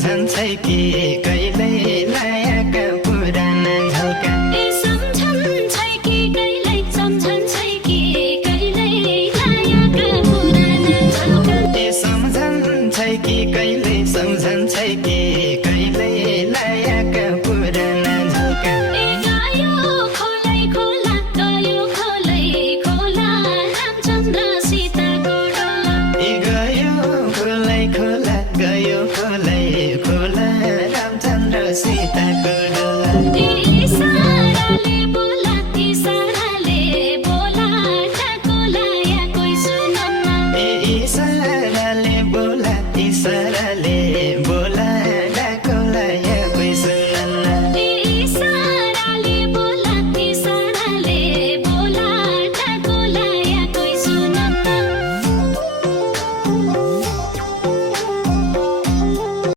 सम्झन छै कि कहिल्यै लायका पुराना झल्का ए सम्झन छै कि कहिल्यै सम्झन छै कि कहिल्यै लायका पुराना झल्का ए सम्झन छै कि कहिल्यै सम्झन छै कि